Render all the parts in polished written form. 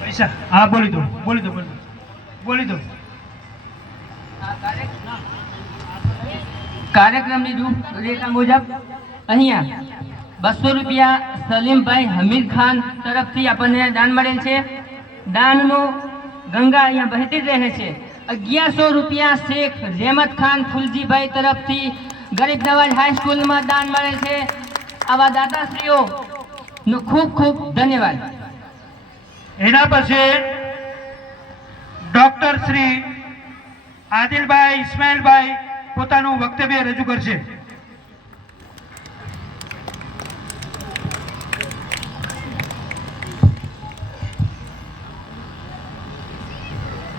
પૈસા હા બોલી દો બોલી દો બોલી દો બોલી દો. કાર્યક્રમની રૂપરેખા મુજબ અહીંયા 200 રૂપિયા સલીમભાઈ હમીદ ખાન તરફથી આપણને દાન મળેલ છે. દાનનો ગંગા અહીંયા વહેતી જ રહે છે. 1100 રૂપિયા શેખ રહેમત ખાન ફુલજીભાઈ તરફથી ગરીબ નવાજ હાઈસ્કૂલમાં દાન મળેલ છે. આવા દાતાશ્રીઓનો ખૂબ ખૂબ ધન્યવાદ. એના પછી ડોક્ટર શ્રી આદિલભાઈ ઇસ્માઇલભાઈ પોતાનું વક્તવ્ય રજૂ કરશે.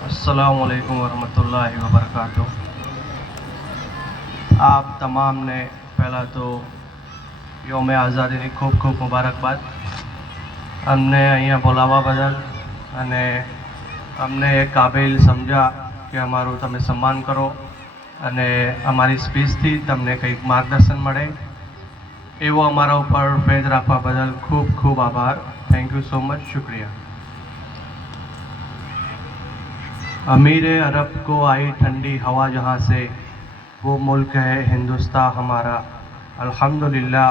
अस्सलामुअलैकुम वरहमतुल्लाहि वबरकातुह। आप तमाम ने पहला तो योम आज़ादी की खूब खूब मुबारकबाद. अमने अँ बोलावा बदल अने अमने एक काबिल समझा कि अमारू तमे सम्मान करो अने अमारी स्पीच थी तमने कंईक मार्गदर्शन मळे एवो अमारा ऊपर फेज राखवा बदल खूब खूब आभार. Thank you so much. शुक्रिया. अमीर अरब को आई ठंडी हवा जहाँ से वो मुल्क है हिंदुस्तान हमारा. अल्हम्दुलिल्लाह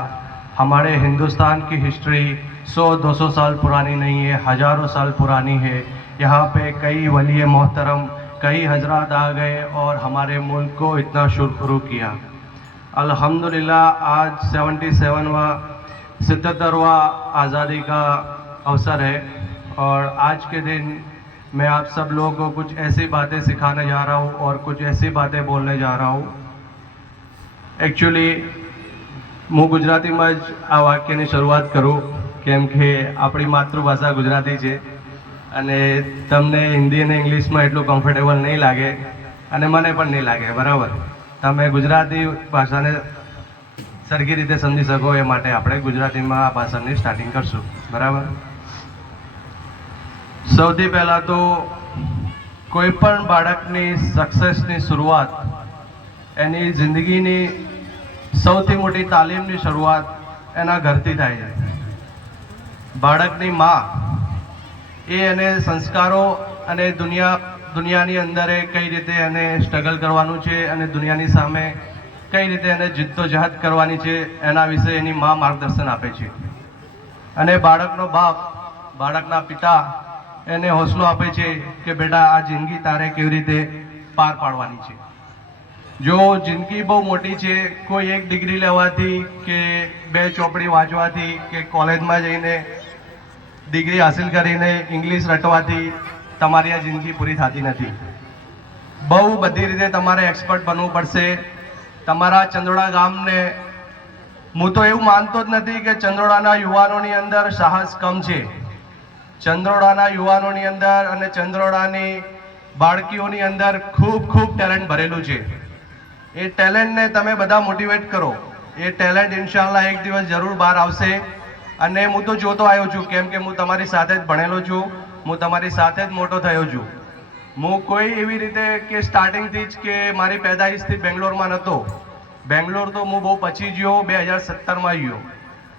हमारे हिंदुस्तान की हिस्ट्री 100-200 साल पुरानी नहीं है, हज़ारों साल पुरानी है. यहाँ पे कई वली मोहतरम कई हजरात आ गए और हमारे मुल्क को इतना शुरू किया. अल्हम्दुलिल्लाह आज 77वां आज़ादी का अवसर है और आज के दिन मैं आप सब लोगों को कुछ ऐसी बातें सिखाने जा रहा हूँ और कुछ ऐसी बातें बोलने जा रहा हूँ. एक्चुअली હું ગુજરાતીમાં જ આ વાક્યની શરૂઆત કરું કેમ કે આપણી માતૃભાષા ગુજરાતી છે અને તમને હિન્દી અને ઇંગ્લિશમાં એટલું કમ્ફર્ટેબલ નહીં લાગે અને મને પણ નહીં લાગે. બરાબર, તમે ગુજરાતી ભાષાને સરખી રીતે સમજી શકો એ માટે આપણે ગુજરાતીમાં આ ભાષાની સ્ટાર્ટિંગ કરશું. બરાબર. સૌથી પહેલાં તો કોઈ પણ બાળકની સક્સેસની શરૂઆત એની જિંદગીની સૌથી મોટી તાલીમની શરૂઆત એના ઘરથી થાય છે. બાળકની માં એ એને સંસ્કારો અને દુનિયાની અંદર કઈ રીતે એને સ્ટ્રગલ કરવાનું છે અને દુનિયાની સામે કઈ રીતે એને જિદ્દોજહદ કરવાની છે એના વિશે એની માં માર્ગદર્શન આપે છે. અને બાળકનો બાપ બાળકના પિતા એને હौसलो આપે છે કે બેટા આ જિંદગી તારે કેવી રીતે પાર પાડવાની છે. જો જિંદગી બહુ મોટી છે, કોઈ એક ડિગ્રી લેવાથી કે બે ચોપડી વાંચવાથી કે કોલેજમાં જઈને ડિગ્રી હાસિલ કરીને ઇંગ્લિશ રટવાથી તમારી આ જિંદગી પૂરી થતી નથી. બહુ બધી રીતે તમારે એક્સપર્ટ બનવું પડશે. તમારા ચંદોડા ગામને હું તો એવું માનતો જ નથી કે ચંદોડાના યુવાનોની અંદર સાહસ કમ છે. ચંદ્રોડાના યુવાનોની અંદર અને ચંદ્રોડાની બાળકીઓની અંદર ખૂબ ખૂબ ટેલેન્ટ ભરેલું છે. એ ટેલેન્ટને તમે બધા મોટિવેટ કરો. એ ટેલેન્ટ ઇન્શાલ્લાહ એક દિવસ જરૂર બહાર આવશે. અને હું તો જોતો આવ્યો છું કેમ કે હું તમારી સાથે જ ભણેલો છું, હું તમારી સાથે જ મોટો થયો છું. હું કોઈ એવી રીતે કે સ્ટાર્ટિંગથી જ કે મારી પેદાઈશથી બેંગ્લોરમાં નહોતો. બેંગ્લોર તો હું બહુ પછી ગયો, 2017માં ગયો.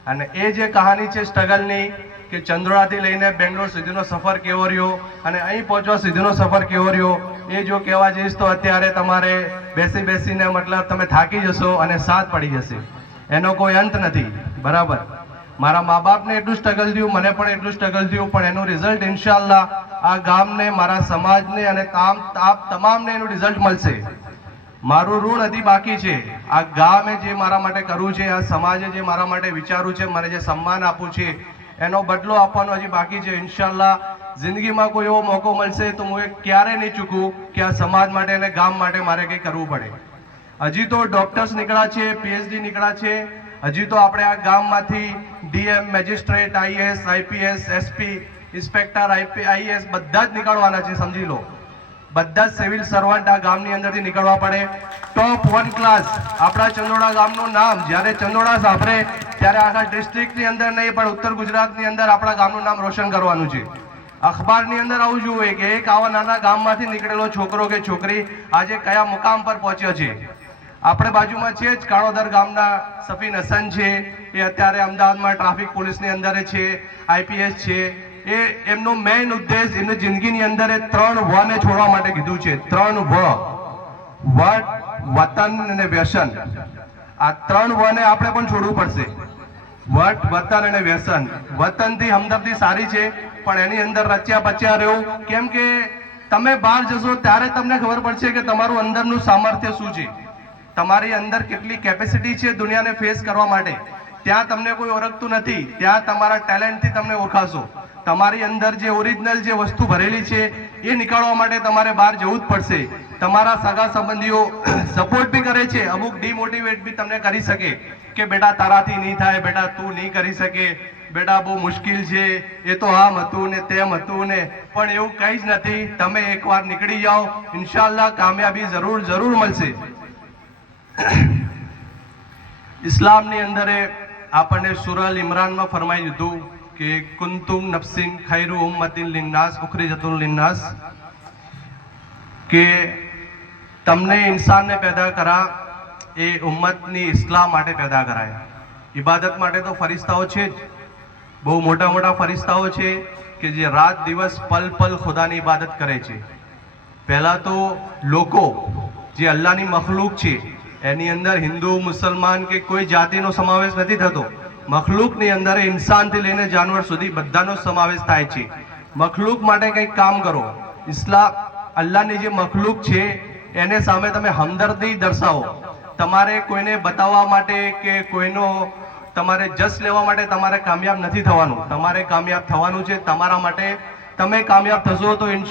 અને એ જે કહાની છે સ્ટ્રગલની કે ચંદ્રોડાથી લઈને બેંગ્લોર સુધીનો સફર કેવો રહ્યો અને અહીં પહોંચવા સુધીનો સફર કેવો રહ્યો એ જો કહેવા જઈશ તો અત્યારે તમારે બેસીને મતલબ તમે થાકી જશો અને સાથ પડી જશે. એનો કોઈ અંત નથી. બરાબર. મારા મા બાપને એટલું સ્ટ્રગલ થયું, મને પણ એટલું સ્ટ્રગલ થયું, પણ એનું રિઝલ્ટ ઇન્શાલ્લાહ આ ગામને, મારા સમાજને અને આપ તમામને એનું રિઝલ્ટ મળશે. મારું ઋણ હજી બાકી છે. આ ગામે જે મારા માટે કરવું છે, આ સમાજે જે મારા માટે વિચારવું છે, મને જે સન્માન આપવું છે એનો બદલો આપવાનો હજી બાકી છે. ઇન્શાલ્લાહ જિંદગીમાં કોઈ એવો મોકો મળશે તો હું એ ક્યારે નહીં ચૂકું કે આ સમાજ માટે અને ગામ માટે મારે કંઈ કરવું પડે. હજી તો ડૉક્ટર્સ નીકળ્યા છે, PhD નીકળ્યા છે. હજી તો આપણે આ ગામમાંથી DM, magistrate, IAS, IPS, SP, inspector, IAS બધા જ નીકળવાના છે. સમજી લો, બધા જ સિવિલ સર્વન્ટ આ ગામની અંદરથી નીકળવા પડે. ટોપ 1 ક્લાસ આપણા ચંદોડા ગામનું નામ જ્યારે ચંદોડા સાંભળે ત્યારે આખા ડિસ્ટ્રિક્ટની અંદર નહીં પણ ઉત્તર ગુજરાતની અંદર આપણા ગામનું નામ રોશન કરવાનું છે. અખબારની અંદર આવું જોઈએ કે એક આવા નાના ગામમાંથી નીકળેલો છોકરો કે છોકરી આજે કયા મુકામ પર પહોંચ્યો છે. આપણે બાજુમાં છે જ કાળોદર ગામના સફીન હસન છે, એ અત્યારે અમદાવાદમાં ટ્રાફિક પોલીસની અંદર છે, આઈપીએસ છે. એ એમનો મેઇન ઉદ્દેશ એમની જિંદગીની અંદર એ 3 વને છોડવા માટે કીધું છે. 3 વટ, વતન અને વ્યસન. આ 3 વને આપણે પણ છોડવું પડશે. વટ, વતન અને વ્યસન. વતનથી હમદર્દી સારી છે, પણ એની અંદર રચ્યા પચ્યા રહેવું. કેમ કે તમે બહાર જશો ત્યારે તમને ખબર પડશે કે તમારું અંદરનું સામર્થ્ય શું છે, તમારી અંદર કેટલી કેપેસિટી છે દુનિયાને ફેસ કરવા માટે. ત્યાં તમને કોઈ ઓળખતું નથી, ત્યાં તમારા ટેલેન્ટથી તમને ઓળખાશો. તમારી અંદર જે ઓરિજિનલ જે વસ્તુ ભરેલી છે એ નીકાળવા માટે તમારે બહાર જવું જ પડશે. તમારા સગા સંબંધીઓ સપોર્ટ બી કરે છે, અમુક ડિમોટિવેટ બી તમને કરી શકે કે બેટા તારાથી નહીં થાય, બેટા તું નહીં કરી શકે, બેટા બહુ મુશ્કેલ છે, એ તો આમ હતું ને તેમ હતું ને. પણ એવું કંઈ જ નથી. તમે એકવાર નીકળી જાઓ, ઇન્શાલ્લાહ કામયાબી જરૂર જરૂર મળશે. ઇસ્લામની અંદર આપણને સૂરા અલ ઇમરાનમાં ફરમાઈ દીધું કે કુંતુમ નફસિન ખૈરુ ઉમ્મતિન લિન્નાસ ઉખરિજતુન લિન્નાસ, કે તમને ઇન્સાનને પેદા કરા એ ઉમ્મતની ઇસ્લાહ માટે પેદા કરાયા. ઇબાદત માટે તો ફરિશ્તાઓ છે જ, બહુ મોટા મોટા ફરિશ્તાઓ છે કે જે રાત દિવસ પલ પલ ખુદાની ઇબાદત કરે છે. પહેલાં તો લોકો જે અલ્લાહની મખલૂક છે એની અંદર હિન્દુ મુસલમાન કે કોઈ જાતિનો સમાવેશ નથી થતો. મખલૂકની અંદર ઇન્સાનથી લઈને જાનવર સુધી બધાનો સમાવેશ થાય છે. મખલૂક માટે કંઈક કામ કરો. ઇસ્લામ અલ્લાહની જે મખલૂક છે એને સામે તમે હમદર્દી દર્શાવો. તમારે કોઈને બતાવવા માટે કે કોઈનો તમારે જસ લેવા માટે તમારે કામયાબ નથી થવાનું. તમારે કામયાબ થવાનું છે તમારા માટે. તમે કામયાબ થશો તો ઇન્શાલ્લાહ